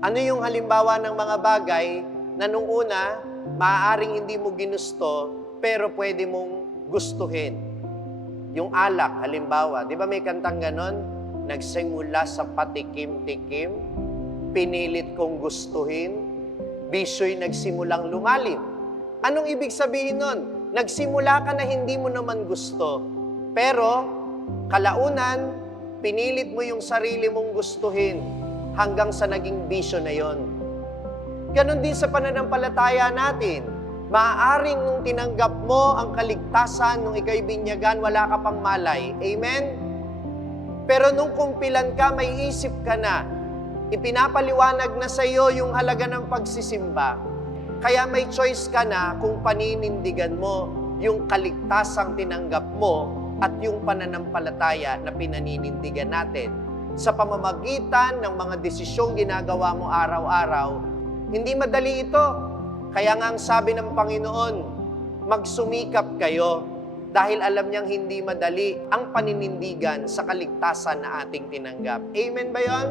Ano yung halimbawa ng mga bagay na nung una, maaaring hindi mo ginusto, pero pwede mong gustuhin? Yung alak, halimbawa. Di ba may kantang ganon? Nagsimula sa patikim-tikim, pinilit kong gustuhin, bisyo'y nagsimulang lumalim. Anong ibig sabihin nun? Nagsimula ka na hindi mo naman gusto, pero kalaunan, pinilit mo yung sarili mong gustuhin hanggang sa naging bisyo na yon. Ganon din sa pananampalataya natin. Maaaring nung tinanggap mo ang kaligtasan, nung ika'y binyagan, wala ka pang malay. Amen? Pero nung kumpilan ka, may isip ka na. Ipinapaliwanag na sa iyo yung halaga ng pagsisimba. Kaya may choice ka na kung paninindigan mo yung kaligtasang tinanggap mo at yung pananampalataya na pinaninindigan natin. Sa pamamagitan ng mga desisyong ginagawa mo araw-araw, hindi madali ito. Kaya nga ang sabi ng Panginoon, magsumikap kayo dahil alam niyang hindi madali ang paninindigan sa kaligtasan na ating tinanggap. Amen ba yun?